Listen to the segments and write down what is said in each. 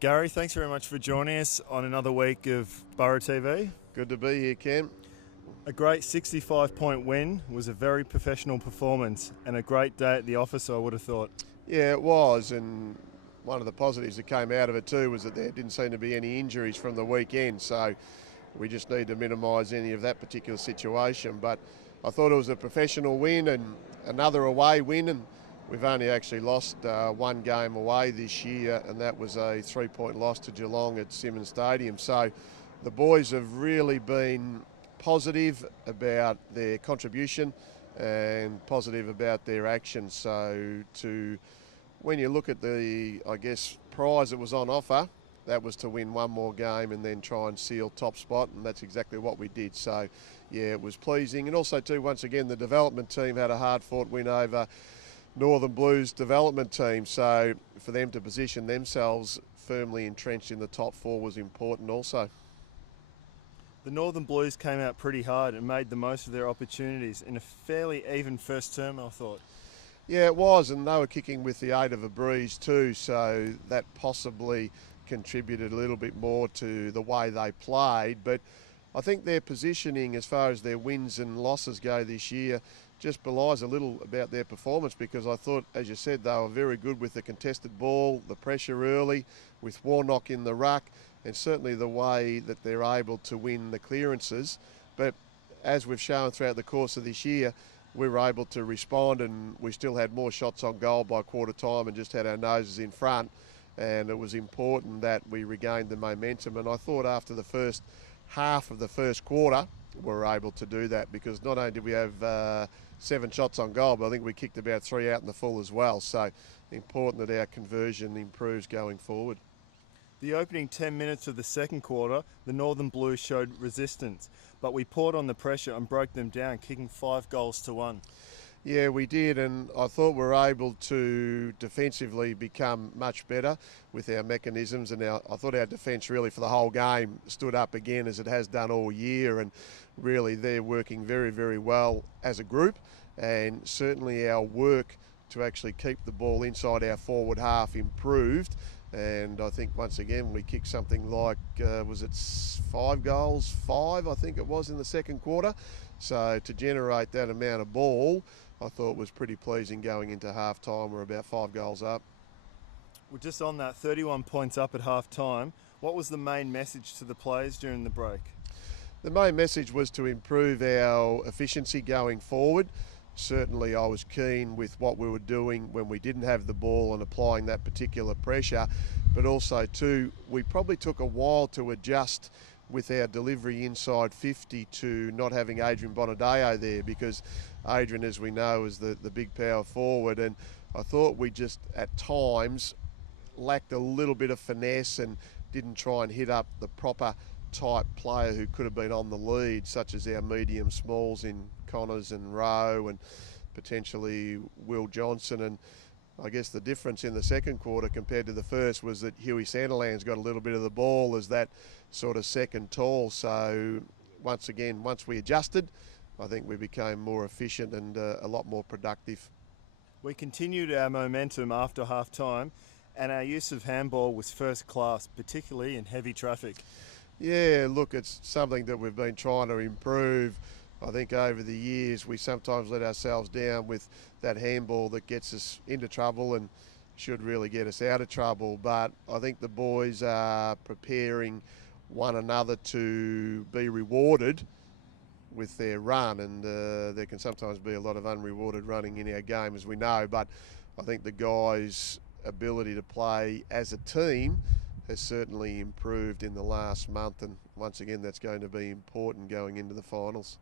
Gary, thanks very much for joining us on another week of Borough TV. Good to be here, Cam. A great 65-point win was a very professional performance and a great day at the office, I would have thought. Yeah, it was, and one of the positives that came out of it too was that there didn't seem to be any injuries from the weekend, so we just need to minimise any of that particular situation. But I thought it was a professional win and another away win, and we've only actually lost one game away this year, and that was a 3-point loss to Geelong at Simmons Stadium. So the boys have really been positive about their contribution and positive about their actions. So when you look at the, prize that was on offer, that was to win one more game and then try and seal top spot, and that's exactly what we did. So yeah, it was pleasing. And also too, once again, the development team had a hard-fought win over Northern Blues development team, so for them to position themselves firmly entrenched in the top four was important also. The Northern Blues came out pretty hard and made the most of their opportunities in a fairly even first term, I thought. Yeah, it was, and they were kicking with the aid of a breeze too, so that possibly contributed a little bit more to the way they played. But I think their positioning as far as their wins and losses go this year just belies a little about their performance, because I thought, as you said, they were very good with the contested ball, the pressure early, with Warnock in the ruck, and certainly the way that they're able to win the clearances. But as we've shown throughout the course of this year, we were able to respond, and we still had more shots on goal by quarter time and just had our noses in front. And it was important that we regained the momentum. And I thought after the first half of the first quarter, we were able to do that, because not only did we have 7 shots on goal, but I think we kicked about 3 out in the full as well. So important that our conversion improves going forward. The opening 10 minutes of the second quarter, the Northern Blues showed resistance, but we poured on the pressure and broke them down, kicking 5 goals to 1. Yeah, we did, and I thought we were able to defensively become much better with our mechanisms, and I thought our defence really for the whole game stood up again, as it has done all year, and really they're working very, very well as a group, and certainly our work to actually keep the ball inside our forward half improved. And I think once again we kicked something like, was it 5 goals? 5, I think it was, in the second quarter. So to generate that amount of ball, I thought was pretty pleasing going into half time. We're about 5 goals up. We're just on that, 31 points up at half time. What was the main message to the players during the break? The main message was to improve our efficiency going forward. Certainly I was keen with what we were doing when we didn't have the ball and applying that particular pressure, but also too, we probably took a while to adjust with our delivery inside 50 to not having Adrian Bonadeo there, because Adrian, as we know, is the big power forward, and I thought we just at times lacked a little bit of finesse and didn't try and hit up the proper type player who could have been on the lead, such as our medium smalls in Connors and Rowe and potentially Will Johnson. And I guess the difference in the second quarter compared to the first was that Huey Sandilands got a little bit of the ball as that sort of second tall. So once again, once we adjusted, I think we became more efficient and a lot more productive. We continued our momentum after half time, and our use of handball was first class, particularly in heavy traffic. Yeah, look, it's something that we've been trying to improve. I think over the years we sometimes let ourselves down with that handball that gets us into trouble and should really get us out of trouble. But I think the boys are preparing one another to be rewarded with their run, and there can sometimes be a lot of unrewarded running in our game, as we know. But I think the guys' ability to play as a team has certainly improved in the last month, and once again that's going to be important going into the finals.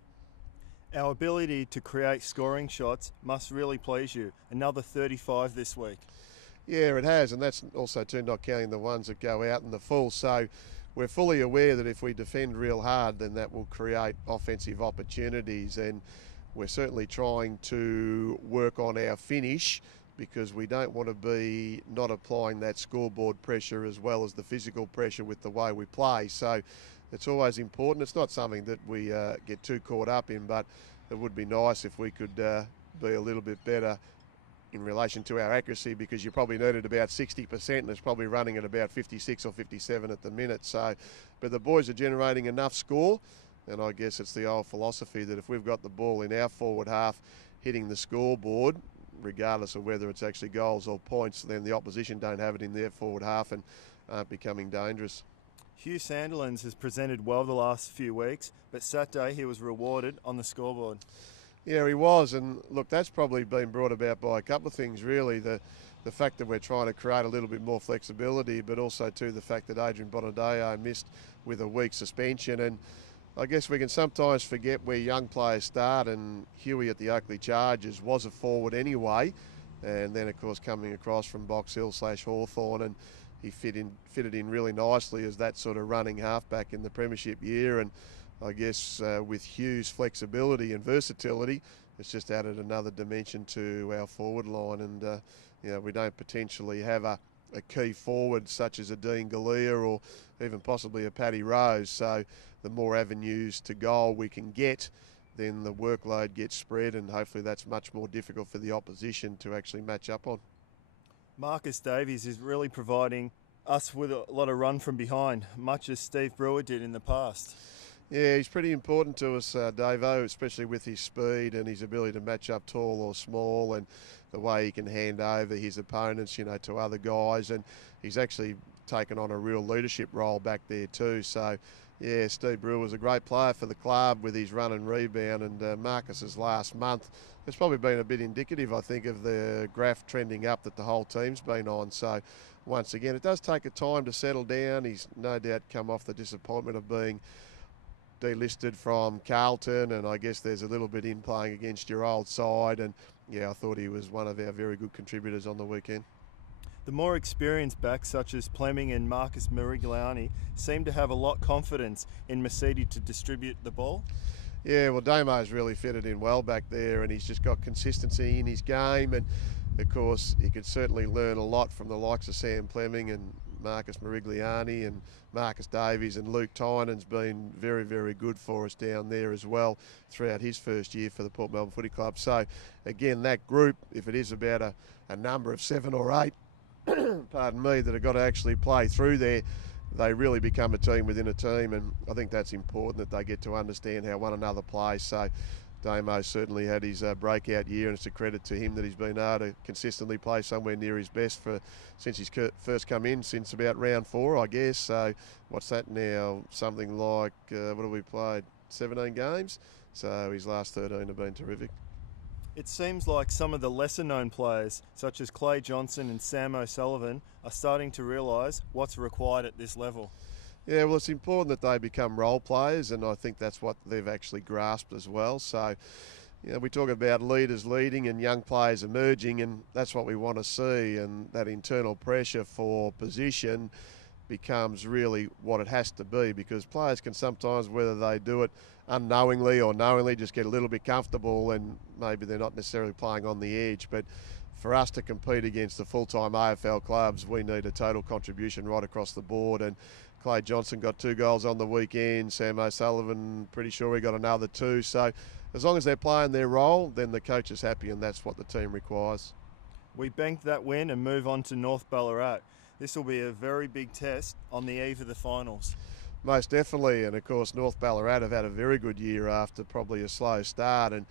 Our ability to create scoring shots must really please you. Another 35 this week. Yeah, it has, and that's also too not counting the ones that go out in the full. So we're fully aware that if we defend real hard, then that will create offensive opportunities, and we're certainly trying to work on our finish, because we don't want to be not applying that scoreboard pressure as well as the physical pressure with the way we play. So it's always important. It's not something that we get too caught up in, but it would be nice if we could be a little bit better in relation to our accuracy, because you probably needed about 60% and it's probably running at about 56 or 57 at the minute. So, but the boys are generating enough score, and I guess it's the old philosophy that if we've got the ball in our forward half hitting the scoreboard, regardless of whether it's actually goals or points, then the opposition don't have it in their forward half and aren't becoming dangerous. Hugh Sandilands has presented well the last few weeks, but Saturday he was rewarded on the scoreboard. Yeah, he was, and look, that's probably been brought about by a couple of things, really. The fact that we're trying to create a little bit more flexibility, but also too the fact that Adrian Bonadeo missed with a week suspension. And I guess we can sometimes forget where young players start, and Huey at the Oakley Chargers was a forward anyway, and then of course coming across from Box Hill / Hawthorn, and he fitted in really nicely as that sort of running halfback in the premiership year. And I guess with Hugh's flexibility and versatility, it's just added another dimension to our forward line. And we don't potentially have a key forward such as a Dean Galea or even possibly a Paddy Rose. So the more avenues to goal we can get, then the workload gets spread, and hopefully that's much more difficult for the opposition to actually match up on. Marcus Davies is really providing us with a lot of run from behind, much as Steve Brewer did in the past. Yeah, he's pretty important to us, Davo, especially with his speed and his ability to match up tall or small, and the way he can hand over his opponents, to other guys. And he's actually taken on a real leadership role back there too. So, yeah, Steve Brewer was a great player for the club with his run and rebound, and Marcus's last month has probably been a bit indicative, I think, of the graph trending up that the whole team's been on. So, once again, it does take a time to settle down. He's no doubt come off the disappointment of being delisted from Carlton, and I guess there's a little bit in playing against your old side. And yeah, I thought he was one of our very good contributors on the weekend. The more experienced backs such as Plemming and Marcus Merigliani seem to have a lot of confidence in Mercedes to distribute the ball. Yeah, well, Damo's really fitted in well back there, and he's just got consistency in his game. And of course, he could certainly learn a lot from the likes of Sam Plemming and Marcus Merigliani, and Marcus Davies, and Luke Tynan's been very, very good for us down there as well throughout his first year for the Port Melbourne Footy Club. So again, that group, if it is about a number of 7 or 8, pardon me, that have got to actually play through there, they really become a team within a team, and I think that's important that they get to understand how one another plays. So Damo certainly had his breakout year, and it's a credit to him that he's been able to consistently play somewhere near his best since he's first come in, since about round 4, I guess. So what's that now? Something like, what have we played? 17 games? So his last 13 have been terrific. It seems like some of the lesser known players, such as Clay Johnson and Sam O'Sullivan, are starting to realise what's required at this level. Yeah, well, it's important that they become role players, and I think that's what they've actually grasped as well. So, we talk about leaders leading and young players emerging, and that's what we want to see. And that internal pressure for position becomes really what it has to be, because players can sometimes, whether they do it unknowingly or knowingly, just get a little bit comfortable, and maybe they're not necessarily playing on the edge. But for us to compete against the full-time AFL clubs, we need a total contribution right across the board. And Clay Johnson got 2 goals on the weekend. Sam O'Sullivan, pretty sure he got another 2. So as long as they're playing their role, then the coach is happy, and that's what the team requires. We banked that win and move on to North Ballarat. This will be a very big test on the eve of the finals. Most definitely, and of course North Ballarat have had a very good year after probably a slow start, and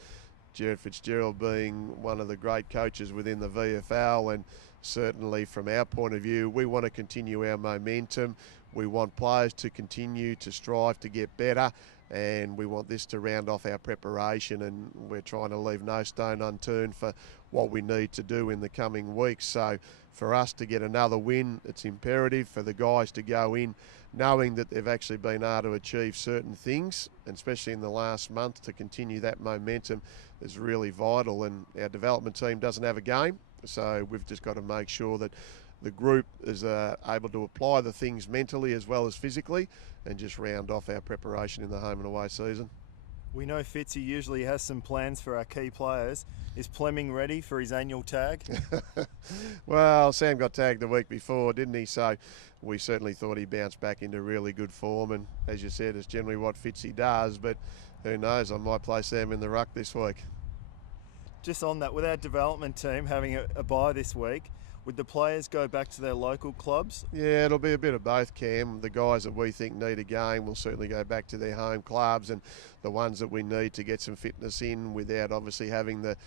Gerard Fitzgerald being one of the great coaches within the VFL. And certainly from our point of view, we want to continue our momentum. We want players to continue to strive to get better, and we want this to round off our preparation, and we're trying to leave no stone unturned for what we need to do in the coming weeks. So for us to get another win, it's imperative for the guys to go in knowing that they've actually been able to achieve certain things, and especially in the last month, to continue that momentum is really vital. And our development team doesn't have a game, so we've just got to make sure that the group is able to apply the things mentally as well as physically, and just round off our preparation in the home and away season. We know Fitzy usually has some plans for our key players. Is Plemming ready for his annual tag? Well, Sam got tagged the week before, didn't he? So we certainly thought he bounced back into really good form, and as you said, it's generally what Fitzy does, but who knows, I might play Sam in the ruck this week. Just on that, with our development team having a bye this week, would the players go back to their local clubs? Yeah, it'll be a bit of both, Cam. The guys that we think need a game will certainly go back to their home clubs, and the ones that we need to get some fitness in without obviously having the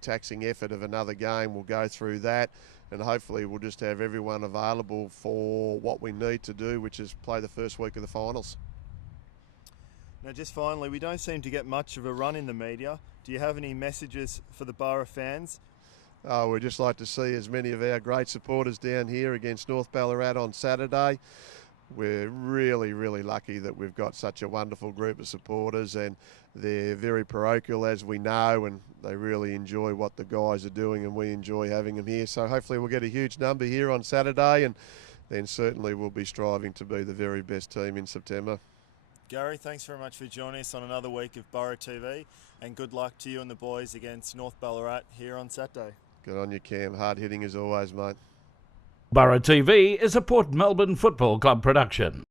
taxing effort of another game will go through that, and hopefully we'll just have everyone available for what we need to do, which is play the first week of the finals. Now, just finally, we don't seem to get much of a run in the media. Do you have any messages for the Borough fans? We'd just like to see as many of our great supporters down here against North Ballarat on Saturday. We're really, really lucky that we've got such a wonderful group of supporters, and they're very parochial, as we know, and they really enjoy what the guys are doing, and we enjoy having them here. So hopefully we'll get a huge number here on Saturday, and then certainly we'll be striving to be the very best team in September. Gary, thanks very much for joining us on another week of Borough TV, and good luck to you and the boys against North Ballarat here on Saturday. Good on you, Cam. Hard hitting as always, mate. Borough TV is a Port Melbourne Football Club production.